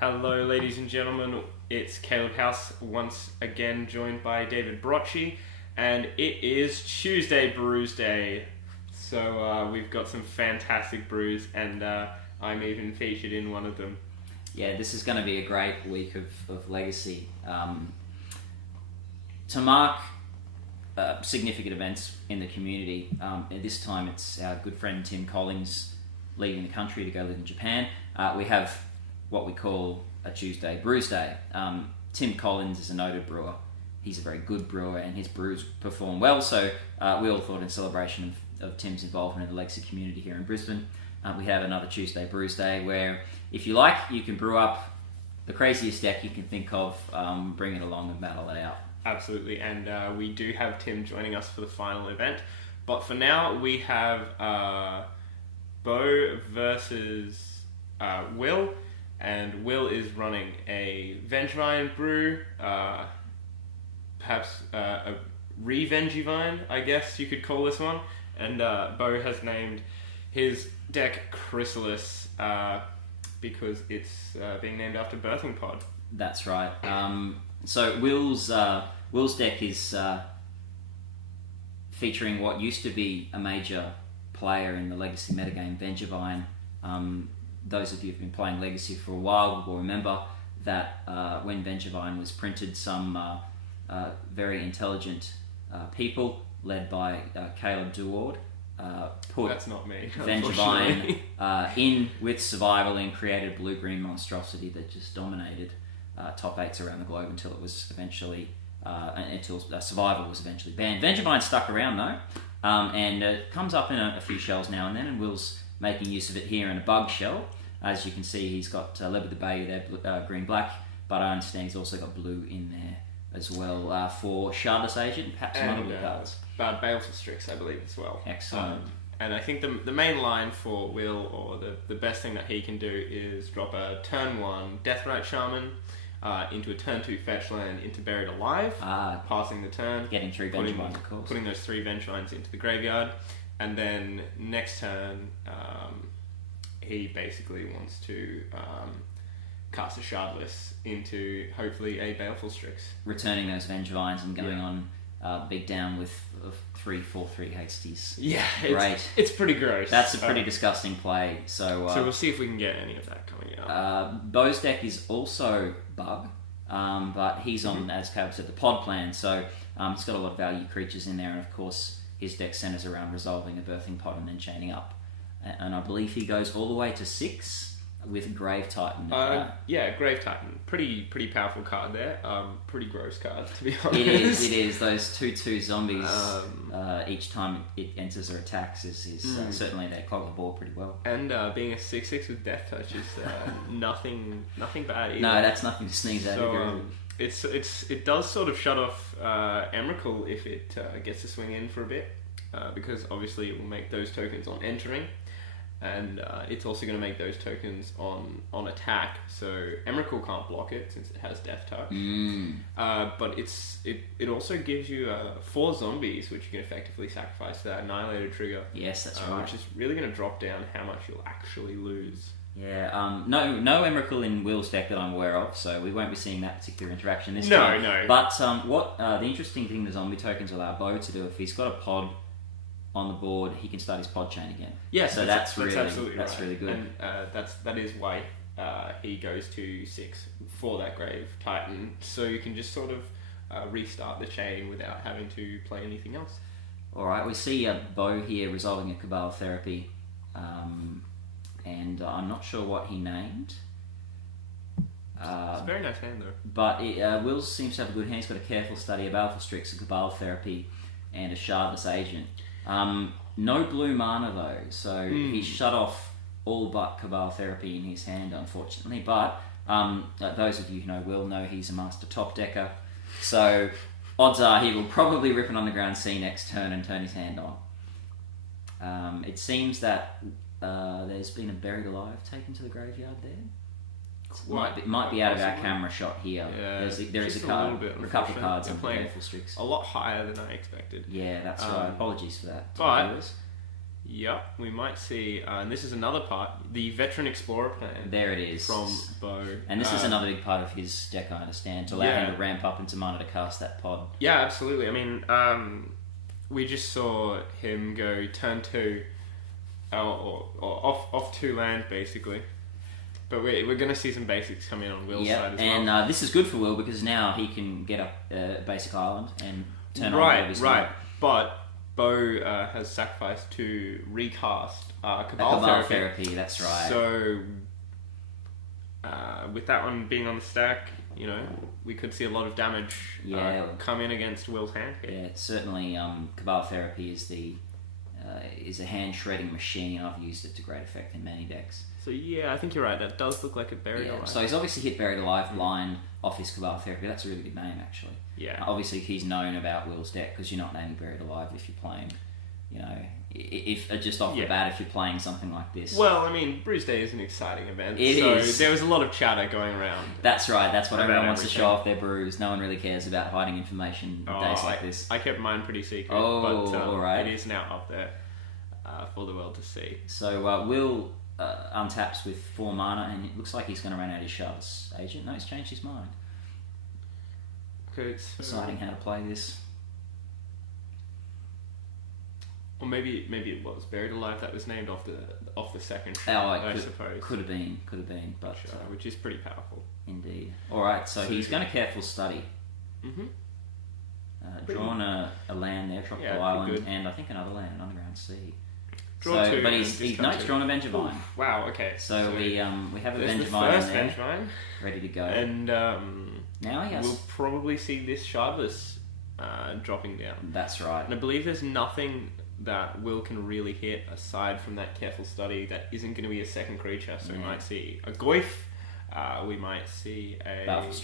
Hello, ladies and gentlemen. It's Caleb House once again, joined by David Brocci, and it is Tuesday Brewsday. So we've got some fantastic brews, and I'm even featured in one of them. Yeah, this is going to be a great week of legacy. To mark significant events in the community, this time it's our good friend Tim Collins leaving the country to go live in Japan. We have what we call a Tuesday Brewsday. Tim Collins is a noted brewer. He's a very good brewer, and his brews perform well, so we all thought in celebration of Tim's involvement in the legacy community here in Brisbane, we have another Tuesday Brewsday where, if you like, you can brew up the craziest deck you can think of, bring it along and battle it out. Absolutely, and we do have Tim joining us for the final event, but for now we have Beau versus Will, and Will is running a Vengevine brew, perhaps a Revengevine, I guess you could call this one, and Beau has named his deck Chrysalis because it's being named after Birthing Pod. That's right. So Will's deck is featuring what used to be a major player in the legacy metagame, Vengevine. Those of you who've been playing Legacy for a while will remember that when Vengevine was printed, some very intelligent people, led by Caleb Duward, put That's not me, Vengevine in with survival and created a blue-green monstrosity that just dominated top 8s around the globe until it was eventually until survival was eventually banned. Vengevine stuck around though, and it comes up in a few shells now and then, and Will's making use of it here in a bug shell. As you can see, he's got Lead with the Bay there, green-black, but I understand he's also got blue in there as well for Chrysalis Agent, perhaps some other blue cards. Baleful Strix, I believe, as well. Excellent. And I think the main line for Will, or the best thing that he can do, is drop a turn 1 Deathrite Shaman into a turn 2 fetch land into Buried Alive, passing the turn. Getting 3 Vengevines, of course. Putting those 3 Vengevines into the graveyard, and then next turn he basically wants to cast a Chrysalis into hopefully a Baleful Strix. Returning those Vengevines and going on big down with 3/4/3 hasties. Yeah, great. It's pretty gross. That's a pretty disgusting play. So we'll see if we can get any of that coming out. Beau's deck is also bug, but he's on, as Caleb said, the pod plan. So it's got a lot of value creatures in there, and of course his deck centers around resolving a birthing pod and then chaining up. And I believe he goes all the way to 6 with Grave Titan. Yeah, Grave Titan. Pretty powerful card there. Pretty gross card, to be honest. It is. Those 2/2 zombies, each time it enters or attacks, is certainly they clog the board pretty well. And being a 6/6 with Death Touch is nothing bad either. No, that's nothing to sneeze at. It does sort of shut off Emrakul if it gets to swing in for a bit, because obviously it will make those tokens on entering. And it's also going to make those tokens on attack. So Emrakul can't block it since it has Death Touch. But it also gives you 4 zombies, which you can effectively sacrifice to that Annihilator trigger. Yes, that's right. Which is really going to drop down how much you'll actually lose. Yeah. No Emrakul in Will's deck that I'm aware of, so we won't be seeing that particular interaction this time. No. But what the interesting thing the zombie tokens allow Beau to do, if he's got a pod on the board, he can start his pod chain again. Yes, so that's really right. really good. And that is why he goes to 6 for that Grave Titan, so you can just sort of restart the chain without having to play anything else. All right, we see Beau here resolving a Cabal Therapy, and I'm not sure what he named. It's a very nice hand though. But Will seems to have a good hand. He's got a Careful Study, a Baleful Strix, a Cabal Therapy, and a Chrysalis Agent. No blue mana though, so he shut off all but Cabal Therapy in his hand, unfortunately. But those of you who know Will know he's a master top decker, so odds are he will probably rip an Underground Sea next turn and turn his hand on. It seems that there's been a Buried Alive taken to the graveyard there. Might be out of our camera shot here. Yeah, there is a card, a couple of cards on the Baleful Strix. A lot higher than I expected. Yeah, that's right. Apologies for that. But Yep, we might see, and this is another part, the Veteran Explorer plan. There it is. From Beau. And this is another big part of his deck, I understand, to allow him to ramp up into mana to cast that pod. Yeah, absolutely. I mean, we just saw him go turn 2, or off 2 land, basically. But we're going to see some basics come in on Will's side as well. And this is good for Will because now he can get a basic island and turn on Right. Land. But Beau has sacrificed to recast Cabal Therapy. That's right. So with that one being on the stack, we could see a lot of damage come in against Will's hand here. Yeah, certainly Cabal Therapy is a hand shredding machine. I've used it to great effect in many decks. So I think you're right. That does look like a Buried Alive. So he's obviously hit Buried Alive blind off his Cabal Therapy. That's a really good name, actually. Yeah. Obviously, he's known about Will's deck because you're not naming Buried Alive if you're playing, if just off the bat, if you're playing something like this. Well, I mean, Brewsday is an exciting event. It is. There was a lot of chatter going around. That's right. That's what everyone wants to show off their brews. No one really cares about hiding information days like this. I kept mine pretty secret. Oh, but all right. It is now up there for the world to see. So Will untaps with 4 mana, and it looks like he's going to run out his Chrysalis agent. No, he's changed his mind. Okay, deciding how to play this. Or maybe it was Buried Alive that was named off the second show, I suppose. Could have been, but which is pretty powerful. Indeed. All right, so he's going to careful study. Mm-hmm. Drawn a land there, Tropical Island, and I think another land, an Underground Sea. Draw 2, but he's drawn a Vengevine. Wow. Okay. So we have a Vengevine the first in there, Vengevine, ready to go. And now he has. We'll probably see this Shardless dropping down. That's right. And I believe there's nothing that Will can really hit aside from that careful study that isn't going to be a second creature. So we might see a Goyf. We might see a Baleful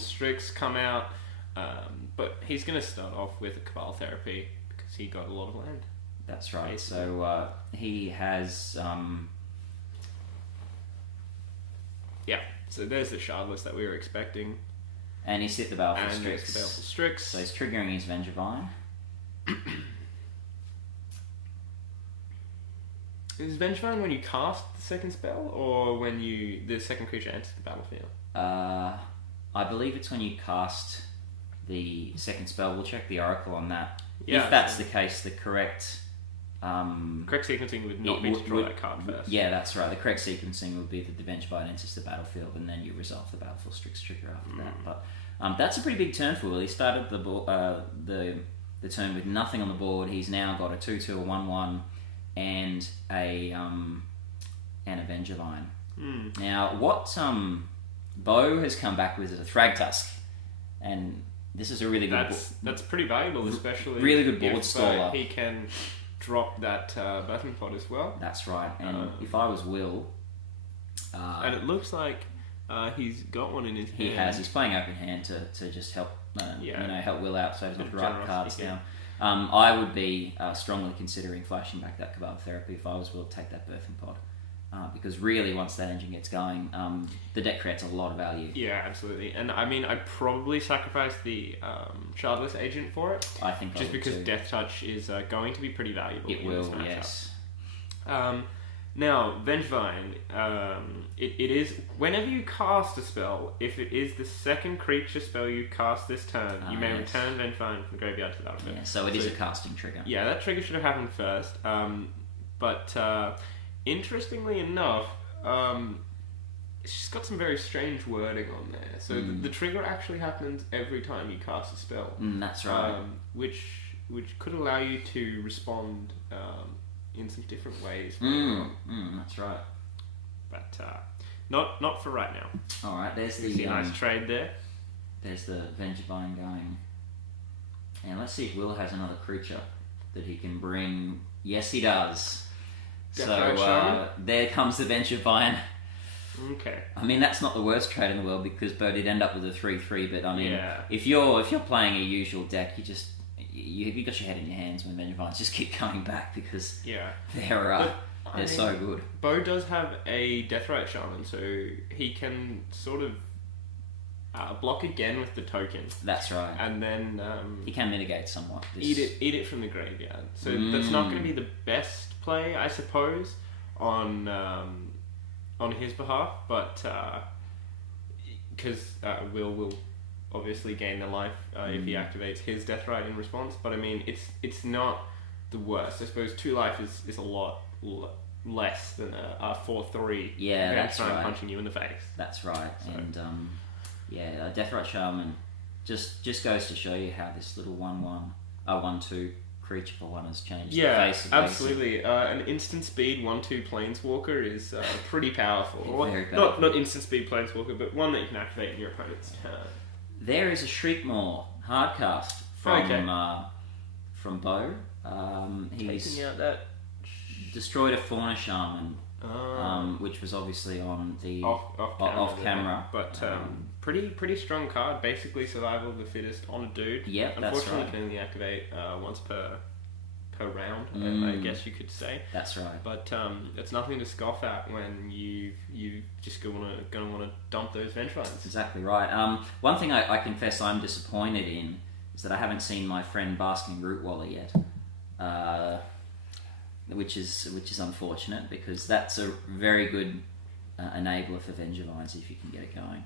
Strix come out. But he's going to start off with a Cabal Therapy because he got a lot of land. That's right. Basically. So he has. So there's the Shardless that we were expecting. And he's hit the Baleful Strix. And the Baleful Strix. So he's triggering his Vengevine. Is Vengevine when you cast the second spell, or when the second creature enters the battlefield? I believe it's when you cast the second spell. We'll check the Oracle on that. Yeah, if that's the case, the correct sequencing would not be to draw that card first. Yeah, that's right. The correct sequencing would be that the Vengevine enters the battlefield, and then you resolve the Baleful Strix trigger after that. But that's a pretty big turn for Will. He started the turn with nothing on the board. He's now got a 2/2, a 1/1, and a Vengevine. Now, what Beau has come back with is a Thragtusk, and this is a really good. That's pretty valuable, especially really good board staller. He can drop that Birthing Pod as well. That's right. And if I was Will, and it looks like he's got one in his hand. He has. He's playing open hand to just help help Will out, so he's not write cards down. I would be strongly considering flashing back that Cabal Therapy if I was Will to take that Birthing Pod. Because really, once that engine gets going, the deck creates a lot of value. Yeah, absolutely. And I mean, I'd probably sacrifice the Shardless Agent for it. I think just because Death Touch is going to be pretty valuable. It will, yes. Now, Vengevine, it is whenever you cast a spell, if it is the second creature spell you cast this turn, you may return Vengevine from the graveyard to the battlefield. Yeah, so it is a casting trigger. Yeah, that trigger should have happened first. But interestingly enough, it's just got some very strange wording on there. So the trigger actually happens every time you cast a spell. That's right. Which could allow you to respond in some different ways. That's right. But not for right now. All right, there's the nice trade there. There's the Vengevine going. And let's see if Will has another creature that he can bring. Yes, he does. So there comes the Vengevine. Okay. I mean, that's not the worst trade in the world because Beau did end up with a 3/3. But I mean, if you're playing a usual deck, you got your head in your hands when Vengevines just keep coming back because they're so good. Beau does have a Deathrite Shaman, so he can sort of block again with the token. That's right. And then he can mitigate somewhat. Eat it from the graveyard. So that's not going to be the best play, I suppose, on his behalf, but because will obviously gain the life if he activates his Death Rite in response. But I mean, it's not the worst. I suppose 2 life is a lot less than a 4/3. Yeah, that's right. Punching you in the face. That's right. So. And Death Rite Shaman just goes to show you how this little 1/2 creature for 1 has changed. Yeah, the face of absolutely. An instant speed 1/2 planeswalker is pretty powerful. Very powerful. Not instant speed planeswalker, but one that you can activate in your opponent's turn. There is a Shriekmaw hardcast from Beau. He's taking out that destroyed a Fauna Shaman, which was obviously on the off camera. But pretty strong card. Basically, survival of the fittest on a dude. Yep, that's Unfortunately, right. can only activate once per round. I guess you could say. That's right. But it's nothing to scoff at when you just gonna want to dump those Vengevines. Exactly right. One thing I confess I'm disappointed in is that I haven't seen my friend Basking Rootwaller yet. Which is unfortunate, because that's a very good enabler for Vengevines if you can get it going.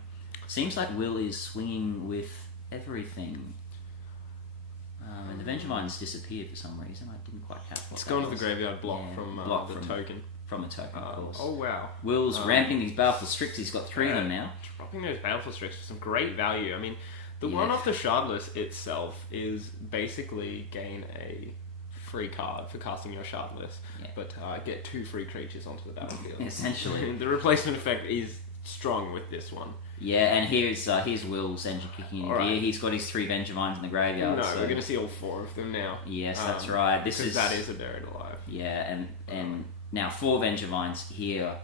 Seems like Will is swinging with everything, and the Vengevines disappeared for some reason. I didn't quite catch what It's that gone to was. the graveyard block from the token. From a token, of course. Oh wow! Will's ramping these Baleful Strix. He's got 3 of them now. Dropping those Baleful Strix for some great value. I mean, the one off the Shardless itself is basically gain a free card for casting your Shardless, but get 2 free creatures onto the battlefield. Essentially. The replacement effect is strong with this one. Yeah, and here's Will's engine kicking in gear. He's got his 3 Vengevines in the graveyard. No, so. we're going to see all 4 of them now. Yes, that's right. That is a Buried Alive. Yeah, and now 4 Vengevines here,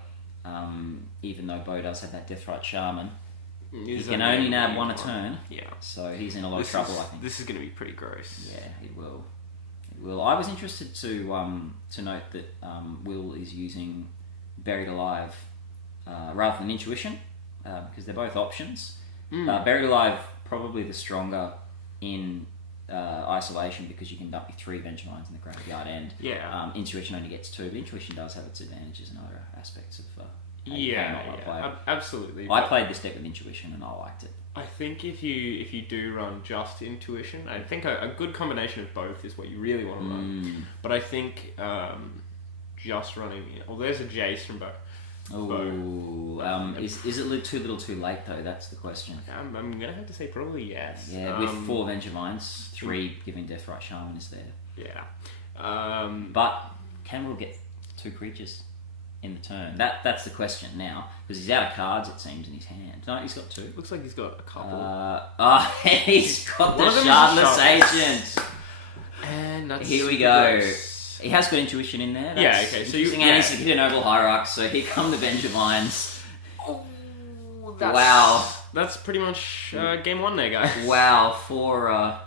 even though Beau does have that Death Rite Shaman. He can only nab 1 a turn. Yeah. So he's in a lot of trouble, I think. This is going to be pretty gross. Yeah, it will. I was interested to note that Will is using Buried Alive rather than Intuition, because they're both options. Buried Alive probably the stronger in isolation, because you can dump your 3 Vengevines in the graveyard, and Intuition only gets 2, but Intuition does have its advantages in other aspects of absolutely. I played this deck with Intuition and I liked it. I think if you do run just Intuition, I think a good combination of both is what you really want to run. But I think just running... Well, there's a Jace from Beau. Is it too little too late though? That's the question. I'm going to have to say probably yes. Yeah, with 4 Vengevines, 3 giving Death Rite Shaman is there. Yeah. But can Will get 2 creatures in the turn? That's the question now, because he's out of cards, it seems, in his hand. No, he's got 2. Looks like he's got a couple. He's got the Shardless Agent. And that's here we go. He has got Intuition in there. Okay. So using Anti-Secret Noble Hierarch, so here come the Vengevines. Wow. That's pretty much game 1 there, guys. Wow. Beau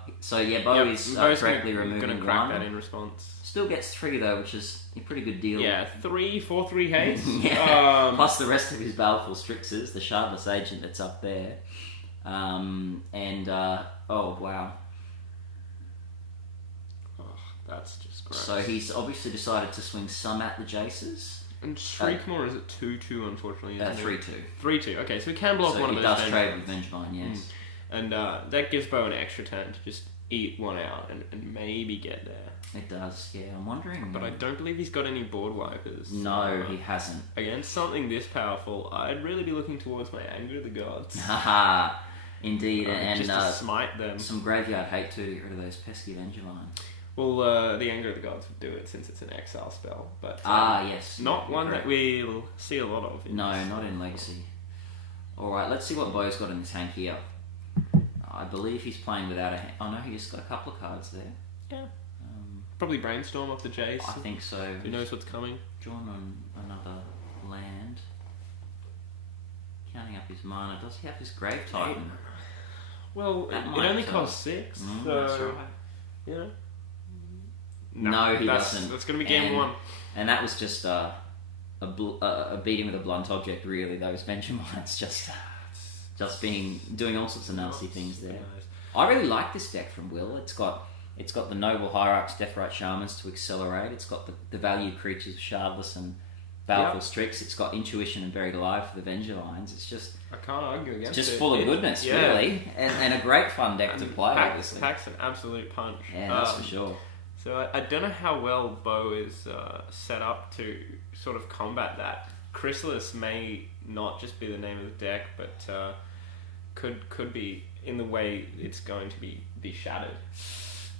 is correctly removing going to crack 1. that in response. Still gets 3 though, which is a pretty good deal. Yeah, 4/3 haste. Plus the rest of his Baleful Strixes, the Shardless Agent that's up there. Oh wow. That's just great. So he's obviously decided to swing some at the Jaces. And Shriekmaw is it 2/2 unfortunately? 3/2. 3/2. Okay, so he can block one of those. So he does trade with Vengevine, yes. And that gives Beau an extra turn to just eat 1 out and maybe get there. It does, yeah. I'm wondering. But I don't believe he's got any board wipers. No, he hasn't. Against something this powerful, I'd really be looking towards my Anger of the Gods. Haha, indeed. And just to smite them. Some graveyard hate to get rid of those pesky Vengevine. Well, the Anger of the Gods would do it since it's an exile spell. But yes. Not one that we'll see a lot of. No, not in Legacy. Alright, let's see what Beau's got in his hand here. I believe he's playing without a hand. Oh no, he's got a couple of cards there. Yeah. Probably Brainstorm off the Jace. I think so. Who knows what's coming? Drawn on another land. Counting up his mana. Does he have his Grave Titan? Well, it only costs 6. That's right. You know? No, he doesn't. That's going to be game 1. And that was just a beating with a blunt object, really. Those Vengevines just doing all sorts of nasty things there. I really like this deck from Will. It's got It's got the Noble Hierarchs, Deathrite Shamans to accelerate. It's got the value creatures, Shardless and Baleful Strix. It's got Intuition and Buried Alive for the Vengevines. It's just... I can't argue against it's it. just full of goodness, really. And a great fun deck to play, obviously. Packs an absolute punch. Yeah, that's for sure. So I don't know how well Beau is set up to sort of combat that. Chrysalis may not just be the name of the deck, but could be in the way it's going to be shattered.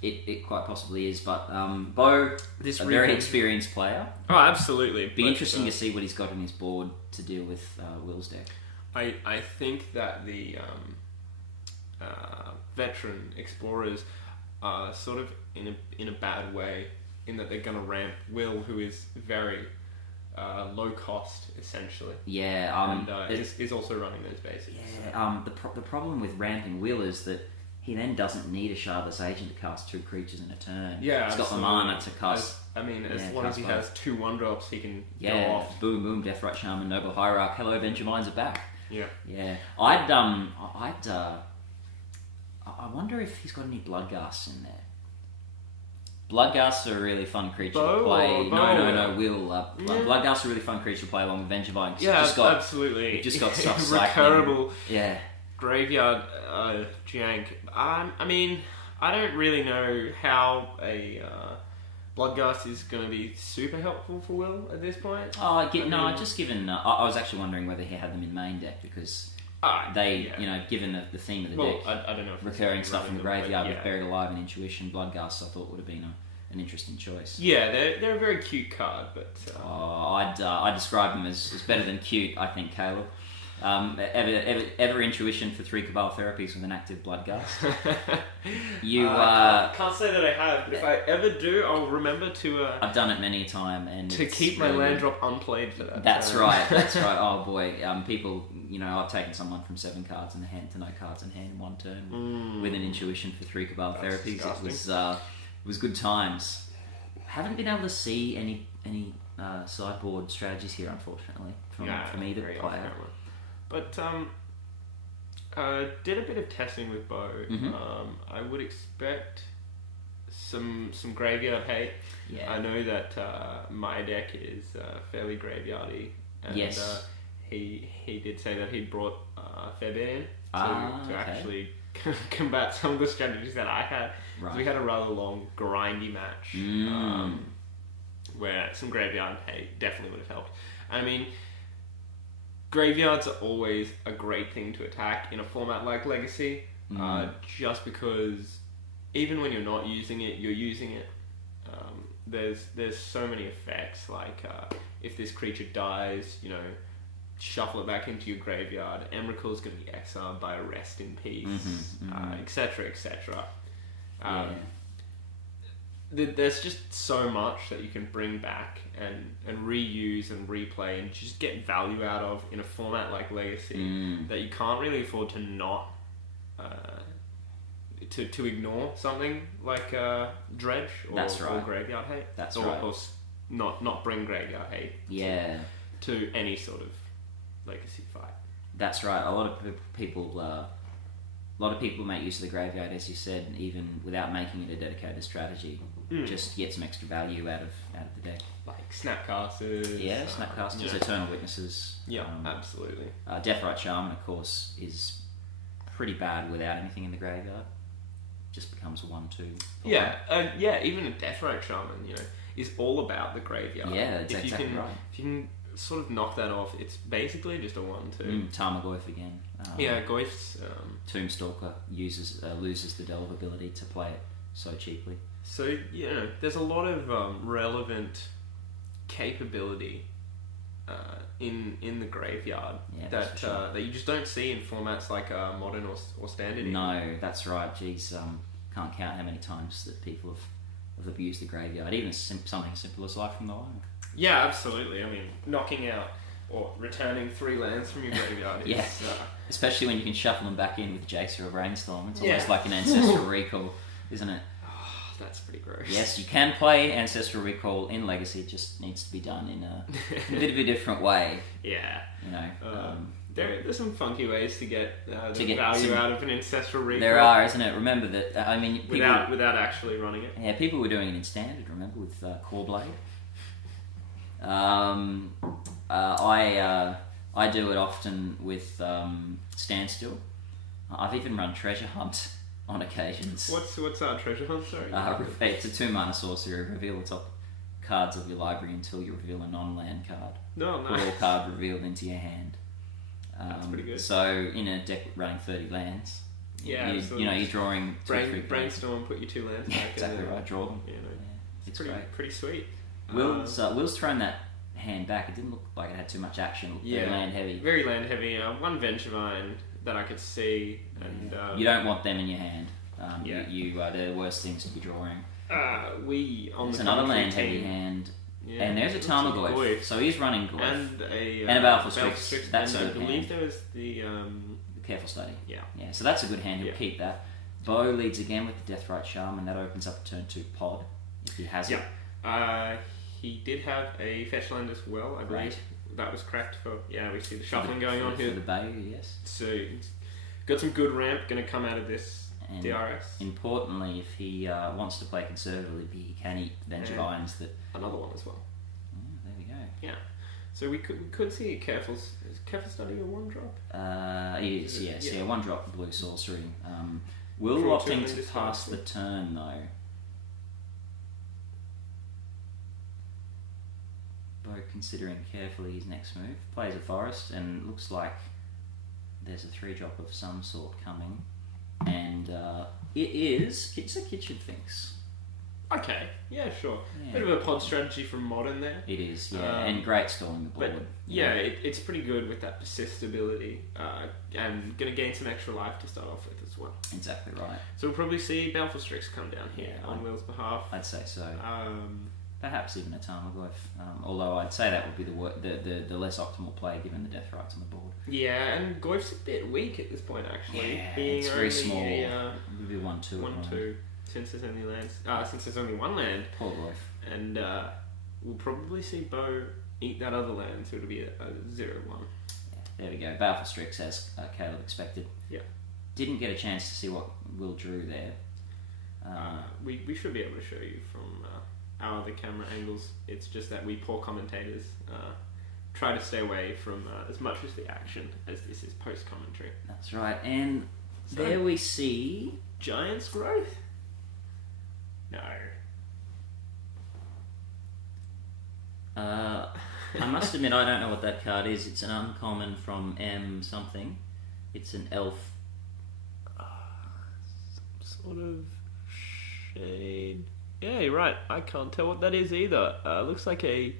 It quite possibly is, but Beau, a very experienced player. Oh, absolutely. Be interesting to see what he's got in his board to deal with Will's deck. I think that the veteran explorers are sort of in a bad way, in that they're going to ramp Will, who is very low cost essentially. Yeah, and is also running those basics. Yeah, the problem with ramping Will is that he then doesn't need a Shardless Agent to cast 2 creatures in a turn. Yeah, he's got the mana to cast. As long as he has 2 1-drops, he can go off. Boom, boom, Deathrite Shaman, Noble Hierarch. Hello, Vengevines are back. Yeah. I wonder if he's got any Bloodghasts in there. Bloodghasts are a really fun creature to play. No, Will. Bloodghasts are a really fun creature to play along with Vengevine. Absolutely. You've just got stuff cycling. Recurable. Yeah. Graveyard jank. I mean, I don't really know how a Bloodghast is going to be super helpful for Will at this point. Just given... I was actually wondering whether he had them in main deck, because given the theme of the deck, I don't know if recurring stuff from the graveyard with Buried Alive and Intuition, Bloodghasts I thought would have been an interesting choice. Yeah, they're a very cute card, but... I'd describe them as better than cute, I think, Caleb. Ever Intuition for 3 Cabal Therapies with an active Bloodghast. Can't say that I have, but if I ever do, I'll remember to... I've done it many a time, and to keep my land drop unplayed for that. That's right. Oh boy, people, I've taken someone from 7 cards in hand to no cards in hand in 1 turn with an Intuition for 3 Cabal Therapies. It was good times. Haven't been able to see any sideboard strategies here, unfortunately, from either player. But did a bit of testing with Beau. I would expect some graveyard hate. Yeah. I know that my deck is fairly graveyardy, and he did say that he brought Febin in to actually combat some of the strategies that I had. Right. So we had a rather long grindy match where some graveyard hate definitely would have helped. I mean, graveyards are always a great thing to attack in a format like Legacy, just because even when you're not using it, you're using it. There's so many effects, like if this creature dies, shuffle it back into your graveyard. Emrakul is going to be exiled by a Rest in Peace, etc., etc. There's just so much that you can bring back and reuse and replay and just get value out of in a format like Legacy that you can't really afford to not to ignore something like Dredge or Graveyard Hate. Or not bring Graveyard Hate to any sort of Legacy fight. That's right. A lot of people make use of the graveyard, as you said, even without making it a dedicated strategy. Just to get some extra value out of the deck. Like Snapcasters. Yeah, Snapcasters, Eternal Witnesses. Yeah, absolutely. Deathrite Shaman, of course, is pretty bad without anything in the graveyard. Just becomes a 1/2. Even a Deathrite Shaman, is all about the graveyard. Yeah, that's exactly right. If you can sort of knock that off, it's basically just a 1/2. Tarmogoyf again. Goyf's... Tombstalker loses the Delve ability to play it so cheaply. So, there's a lot of relevant capability in the graveyard that you just don't see in formats like Modern or Standard. No, that's right. Geez, can't count how many times that people have abused the graveyard. Even something as simple as Life from the Lion. Yeah, absolutely. I mean, knocking out or returning 3 lands from your graveyard is... Especially when you can shuffle them back in with Jacer or Brainstorm. It's almost like an Ancestral Recall, isn't it? That's pretty gross. Yes, you can play Ancestral Recall in Legacy. It just needs to be done in a bit of a different way. Yeah. There's some funky ways to get value out of an ancestral recall. There are, isn't it? Remember that. I mean, people, without actually running it. Yeah, people were doing it in standard. Remember with Core Blade. I do it often with Standstill. I've even run Treasure Hunt on occasions. What's our Treasure Hunt? Sorry. It's a 2-mana sorcery. Reveal the top cards of your library until you reveal a non-land card. No, nice. Put all card revealed into your hand. That's pretty good. So in a deck running 30 lands, you're drawing brainstorm. Put your 2 lands back. Exactly right. Draw them. It's pretty sweet. Will's thrown that hand back. It didn't look like it had too much action. Very land heavy. Very land heavy. One Vengevine that I could see, and you don't want them in your hand. You are the worst things to be drawing. There's another land heavy hand. Yeah, and there's a Tarmogoyf, so he's running Goyf. And a Baleful Strix. That's a good hand. I believe there was the Careful Study. Yeah, so that's a good hand. He'll keep that. Beau leads again with the Deathrite Charm, and that opens up a turn 2 pod if he has it. He did have a fetch land as well, I believe. Right. That was cracked for. Yeah, we see the shuffling going on here. For the Bayou, yes. So he's got some good ramp going to come out of this DRS. Importantly, if he wants to play conservatively, he can eat Vengevines. Another one as well. There we go. Yeah. So we could see a Careful Study a 1-drop? It is, yes. Yeah, 1-drop blue sorcery. Will opting to pass the turn, though. Beau considering carefully his next move. Plays a Forest, and looks like there's a 3-drop of some sort coming. And it's a Kitchen Thinks. Okay, yeah, sure. Bit of a pod strategy from Modern there. It is, yeah, and great stalling the board. But it's pretty good with that persist ability, and going to gain some extra life to start off with as well. Exactly right. So we'll probably see Baleful Strix come down here on Will's behalf. I'd say so. Perhaps even a Tarmogoyf, although I'd say that would be the less optimal play given the death rights on the board. Yeah, and Goyf's a bit weak at this point actually. Yeah, it's very small. Maybe 1/2. 1/2. Since there's only lands. Since there's only one land. Poor Goyf. And we'll probably see Beau eat that other land, so it'll be a 0/1. Yeah, there we go. Baleful Strix as Caleb expected. Yeah. Didn't get a chance to see what Will drew there. We should be able to show you from our other camera angles. It's just that we poor commentators try to stay away from as much as the action as this is post-commentary. That's right. And so, there we see... Giant's Growth? No. I must admit I don't know what that card is. It's an uncommon from M something. It's an elf. Some sort of shade. Yeah, you're right. I can't tell what that is either. Looks like it's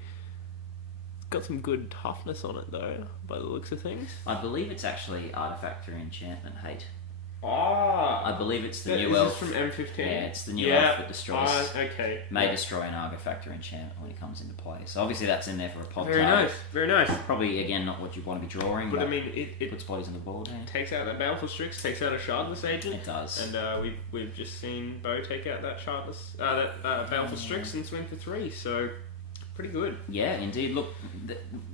got some good toughness on it though, by the looks of things. I believe it's actually Artifact or Enchantment Hate. I believe it's the new elf. Is this from M15? Yeah, it's the new elf that destroys. Okay. May destroy an Artifact or Enchantment when it comes into play. So obviously that's in there for a pod. Very nice. Probably again not what you want to be drawing. But I mean, it puts bodies on the board. Yeah. Takes out that Baleful Strix, takes out a Shardless Agent. It does. And we've just seen Beau take out that Baleful Strix and swing for 3. So pretty good. Yeah, indeed. Look,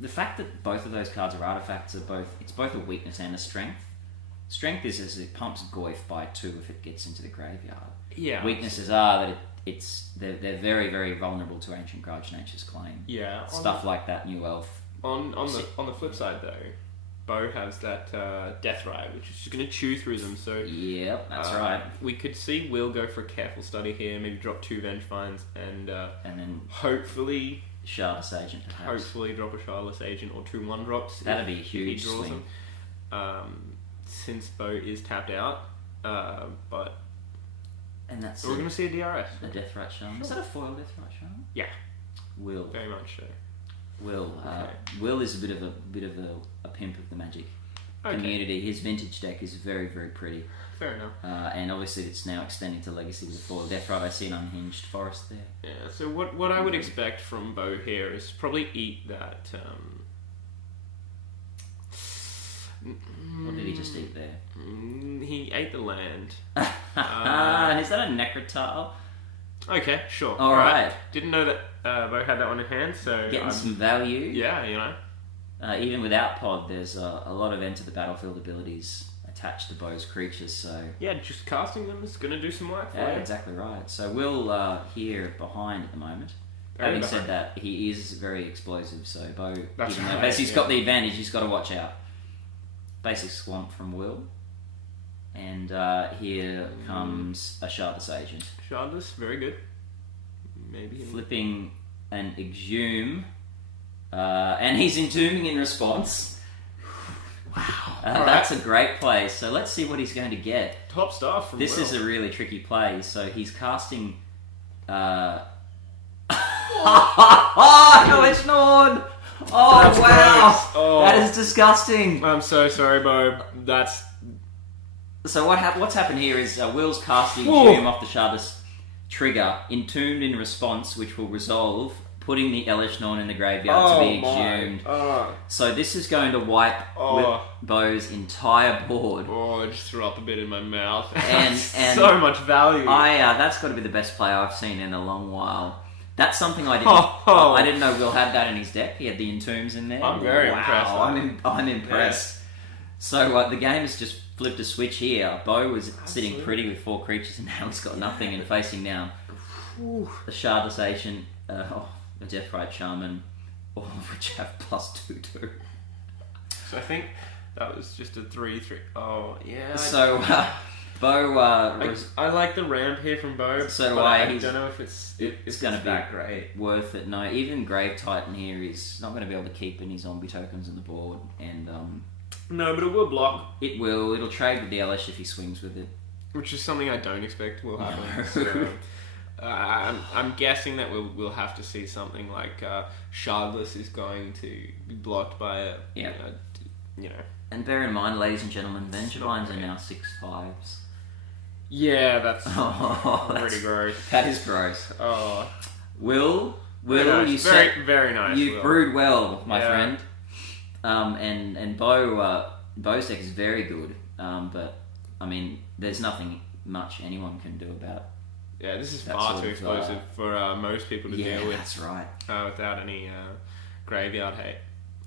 the fact that both of those cards are artifacts it's both a weakness and a strength. Strength is as it pumps Goyf by 2 if it gets into the graveyard. Yeah. Weaknesses are that they're very, very vulnerable to Ancient Grudge Nature's Claim. Yeah. Stuff like that new elf. On the flip side though, Beau has that Death Riot, which is just going to chew through them. So yep, that's right. We could see Will go for a Careful Study here, maybe drop 2 Vengevines and then hopefully Shardless Agent. Perhaps. Hopefully drop a Shardless Agent or 2 1-drops. That'd be a huge swing. Since Beau is tapped out, but that's we're going to see a DRS. A Deathrite Charm. Sure. Is that a foil Deathrite Charm? Yeah. Will. Very much so. Will. Will is a bit of a pimp of the Magic community. His vintage deck is very, very pretty. Fair enough. And obviously it's now extending to Legacy with foil Deathrite. I see an Unhinged Forest there. Yeah. So what I would expect from Beau here is probably eat that. What did he just eat there? He ate the land. And is that a Necrotile? Okay, sure. All right. Didn't know that Beau had that one in hand, so... Getting some value. Yeah, you know. even without Pod, there's a lot of enter the battlefield abilities attached to Beau's creatures. So yeah, just casting them is going to do some work for yeah, you. exactly right. So Will here behind at the moment. Very Having behind. said that, he is very explosive. So Beau, That's even though right, he's yeah. got the advantage, he's got to watch out. Basic Swamp from Will. And here comes a Shardless Agent. Shardless, very good. Maybe. Flipping an Exhume. And he's entombing in response. Wow. That's a great play. So let's see what he's going to get. Top stuff from This Will. is a really tricky play. So he's casting... oh, Hellish Nord! Oh, That's wow! gross. Oh. That is disgusting. I'm so sorry, Beau. That's... So what's happened here is Will's casting Whoa. Exhume off the Shardless trigger, entombed in response, which will resolve, putting the Hellish Nord in the graveyard to be exhumed. Oh, So this is going to wipe with Beau's entire board. I just threw up a bit in my mouth. And so much value. That's got to be the best play I've seen in a long while. That's something I didn't. Oh. I didn't know Will had that in his deck. He had the Entombs in there. I'm very impressed. I'm impressed. So the game has just flipped a switch here. Beau was sitting pretty with 4 creatures, and now he's got nothing and facing down the Shardless Agent, the Deathrite Shaman, all of which have +2/2. So I think that was just a 3/3. Oh, yeah. So Beau. I like the ramp here from Beau. So do but I. I don't know if it's going to be that great. Worth it. No, even Grave Titan here is not going to be able to keep any zombie tokens on the board, and No, but it will block, it'll trade with the Elish if he swings with it. which is something I don't expect will happen. No. So, I'm guessing that we'll have to see something like Shardless is going to be blocked by a Yeah. you know. And bear in mind, ladies and gentlemen, Vengevines are now 6/5s. Yeah, that's Oh, pretty gross. That is gross. Oh, Will, very nice. you very nice. You've Will. brewed well, my Yeah. friend. And Beau's deck is very good. But I mean, there's nothing much anyone can do about. Yeah, this is That far sort too of, explosive for most people to deal with that's right. without any graveyard hate.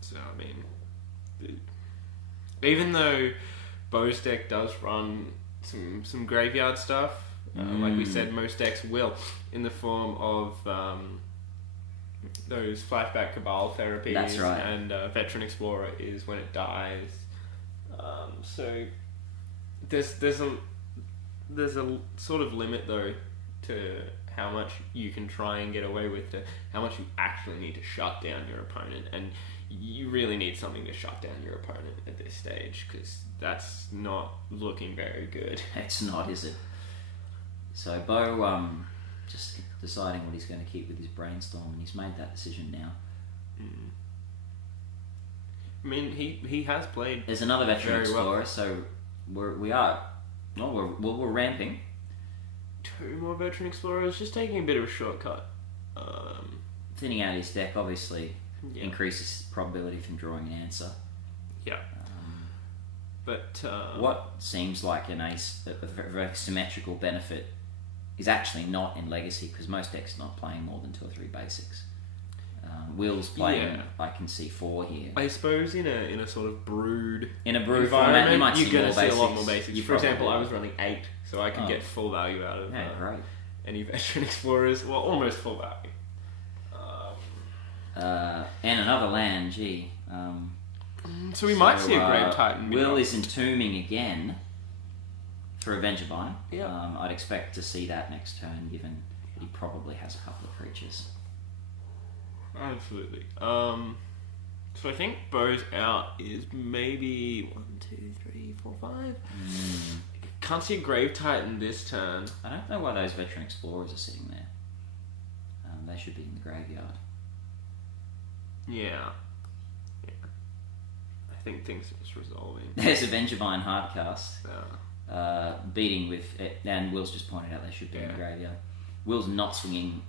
So I mean, even though Beau's deck does run some graveyard stuff, like we said, most decks will, in the form of those flashback Cabal therapies. That's right. And Veteran Explorer is when it dies. So there's a sort of limit though to how much you can try and get away with, to how much you actually need to shut down your opponent, and you really need something to shut down your opponent at this stage, because that's not looking very good. It's not, is it? So Beau just deciding what he's going to keep with his brainstorm, and he's made that decision now. I mean, he has played. There's another Veteran Very Explorer, well. so we're ramping. 2 more Veteran Explorers, just taking a bit of a shortcut. Thinning out his deck obviously Yeah. increases probability from drawing an answer. Yeah. But What seems like a very symmetrical benefit is actually not in Legacy, because most decks are not playing more than 2 or 3 basics. Will's playing, I can see 4 here. I suppose in a sort of brewed In a brew format, you might you're see going more to see basics. a lot more basics. You For example, probably I was running 8, so I can get full value out of Yeah, great. any Veteran Explorers. Well, almost full value. And another land, gee. So we might see a Grave Titan. Will is entombing again for Revengevine. Yeah. I'd expect to see that next turn, given that he probably has a couple of creatures. Absolutely. So I think Beau's out is maybe 1, 2, 3, 4, 5. Can't see a Grave Titan this turn. I don't know why those Veteran Explorers are sitting there. They should be in the graveyard. Yeah. I think things are just resolving. There's a Vengevine hardcast. Yeah. Beating with it, and Will's just pointed out they should be in the graveyard. Will's not swinging.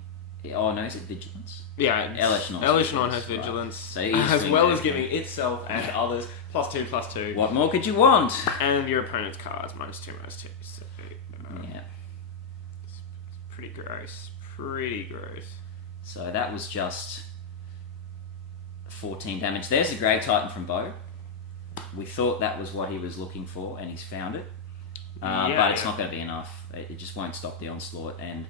Oh no, is it Vigilance? Yeah, Elishnon has right. Vigilance, So he's as swinging well as everything. giving itself and others +2/+2. What more could you want? And your opponent's cards -2/-2. So, Yeah. it's pretty gross. Pretty gross. So that was just 14 damage. There's the Grave Titan from Beau. We thought that was what he was looking for, and he's found it. But it's not going to be enough. It just won't stop the onslaught. And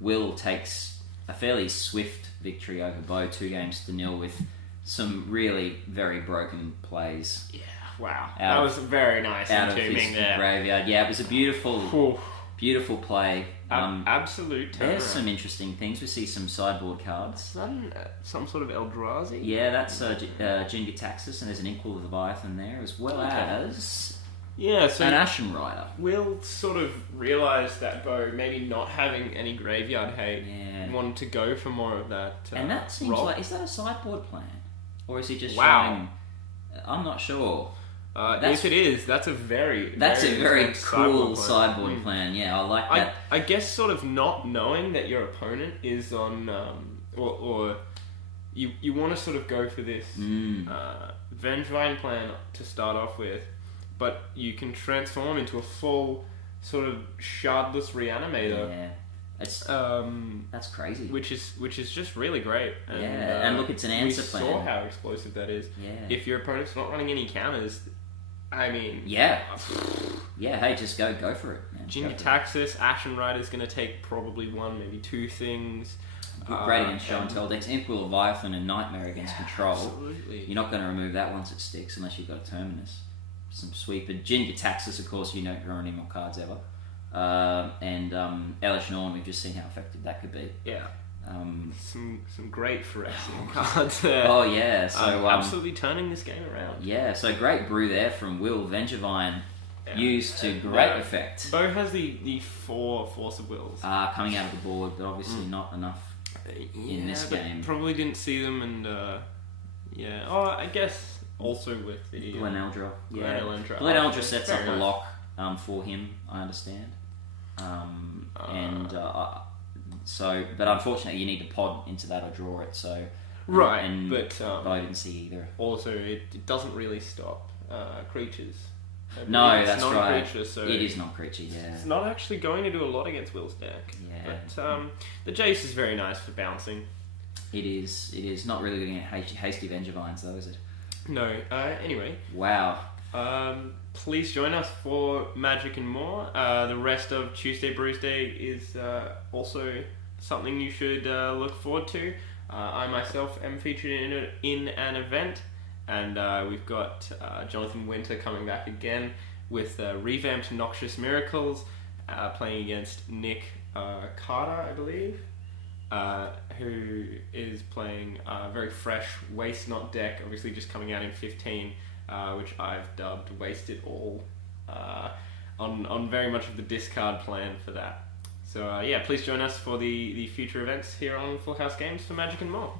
Will takes a fairly swift victory over Beau, 2-0 with some really very broken plays. Yeah, wow. That was very nice entombing there. Graveyard. Yeah, it was a beautiful play. Absolute turnaround. There's some interesting things. We see some sideboard cards. Is that some sort of Eldrazi? Yeah, that's Jingataxis, and there's an Equal Leviathan there, as well as so an Ashen Rider. Will sort of realise that Beau, maybe not having any graveyard hate, wanted to go for more of that. And that seems like, is that a sideboard plan? Or is he just showing... I'm not sure. If it is, that's a very cool sideboard plan. Yeah, I like that. I guess sort of not knowing that your opponent is on, or you want to sort of go for this Vengevine plan to start off with, but you can transform into a full sort of shardless reanimator. Yeah. That's crazy. Which is just really great. And, and look, it's an answer plan. We saw how explosive that is. Yeah. If your opponent's not running any counters, I mean... Yeah. Hey, just go for it, man. Jingataxis, Ashen Rider's going to take probably one, maybe two things. Great against Show and Tell decks. Equal Leviathan and Nightmare against Control. Absolutely. You're not going to remove that once it sticks unless you've got a Terminus. Some sweeper. Jingataxis, of course, you don't draw any more cards ever. And Elish Norn, we've just seen how effective that could be. Yeah. Some great Phyrexian cards there. Oh yeah, so absolutely turning this game around. Yeah, so great brew there from Will. Vengevine used to great effect. Beau has the 4 Force of Wills coming out of the board, but obviously not enough in this game. Probably didn't see them, and I guess also with the Gleneldra. Gleneldra. Gleneldra sets up a lock for him, I understand. But unfortunately, you need to pod into that or draw it. So but I didn't see either. Also, it doesn't really stop creatures. No, that's right. So it is non-creature. Yeah, it's not actually going to do a lot against Will's deck. Yeah, but the Jace is very nice for bouncing. It is. It is not really looking at hasty Vengevines though, is it? No. Anyway. Wow. Please join us for Magic and more. The rest of Tuesday Brewsday is also something you should look forward to. I myself am featured in an event, and we've got Jonathan Winter coming back again with revamped Noxious Miracles, playing against Nick Carter, I believe, who is playing a very fresh Waste Not deck, obviously just coming out in 15. Which I've dubbed Waste It All, on very much of the discard plan for that. So please join us for the future events here on Full House Games for Magic and more.